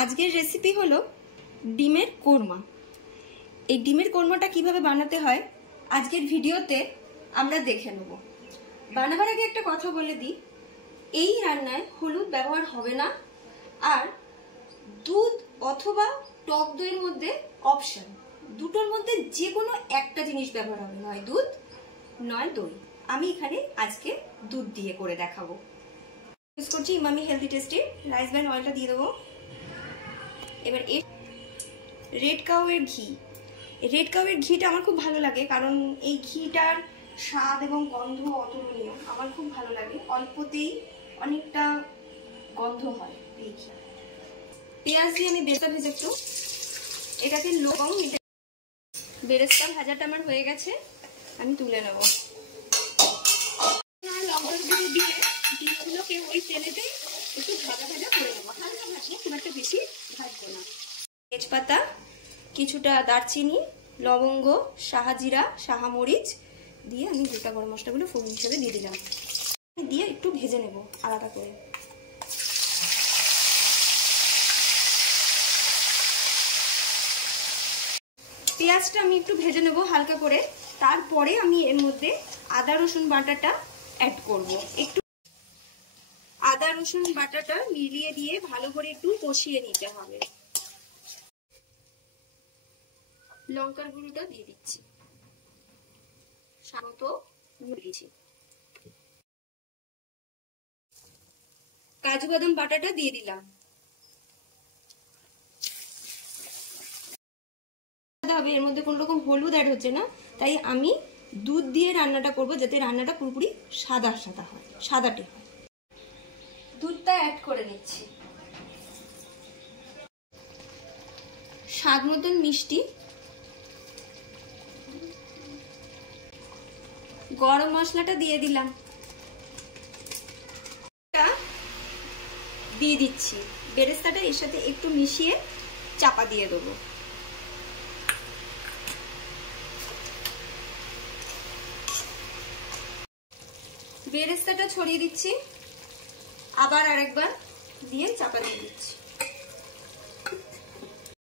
আজকের রেসিপি হলো ডিমের কোরমা। এই ডিমের কোরমাটা কিভাবে বানাতে হয় আজকের ভিডিওতে আমরা দেখে নেব। বানাবার আগে একটা কথা বলে দিই, এই রান্নায় হলুদ ব্যবহার হবে না, আর দুধ অথবা টক দইয়ের মধ্যে অপশন, দুটোর মধ্যে যে কোনো একটা জিনিস ব্যবহার হবে, নয় দুধ নয় দই। আমি এখানে আজকে দুধ দিয়ে করে দেখাবো। ইউজ করছি Emami healthy tasty rice brand অয়েলটা দিয়ে দেবো। এবার রেড কাউয়ের ঘি, রেড কাউয়ের ঘিটা আমার খুব ভালো লাগে, কারণ এই ঘিটার স্বাদ এবং গন্ধ অতুলনীয়, আমার খুব ভালো লাগে। অল্পতেই অনেকটা গন্ধ হয় এই ঘি। পেঁয়াজ দিয়ে আমি বেরেস্তা ভেজে একটু এটাকে লবঙ্গ, বেরেস্তা ভাজাটা আমার হয়ে গেছে, আমি তুলে নেব। লঙ্কা গুঁড়ো দিয়ে ডিমগুলোকে ওই তেলেতে একটু ভাজা ভাজা করে নেবো, হালকা ভাজবো, খুব একটা বেশি ভাজবো না। তেজপাতা, কিছুটা দারচিনি, লবঙ্গ, শাহজিরা, শাহামরিচ দিয়ে আমি গোটা গরম মশলাগুলো ফোড়ন হিসেবে দিয়ে দিলাম, দিয়ে একটু ভেজে নেব আলাদা করে। পেঁয়াজটা আমি একটু ভেজে নেব হালকা করে, তারপরে আমি এর মধ্যে আদা রসুন বাটাটা অ্যাড করব। একটু আদা রসুন বাটাটা মিলিয়ে দিয়ে ভালো করে একটু কষিয়ে নিতে হবে। লঙ্কার গুঁড়োটা দিয়ে দিচ্ছি, স্বাদ দিয়েছি, কাজু বাদাম বাটাটা দিয়ে দিলাম। এর মধ্যে কোন রকম হলুদ অ্যাড হচ্ছে না, তাই আমি দুধ দিয়ে রান্নাটা করব, যাতে রান্নাটা পুরোপুরি সাদা সাদা হয়, সাদাটে হয়। দুধটা অ্যাড করে নিচ্ছি, স্বাদ মতন মিষ্টি, গরম মশলাটা দিয়ে দিলাম, দিয়ে দিচ্ছি বেরেস্তাটা এর সাথে একটু মিশিয়ে চাপা দিয়ে দেবো। বেরেস্তাটা ছড়িয়ে দিচ্ছি, আবার আরেকবার দিয়ে চাপা দিয়ে দিচ্ছি।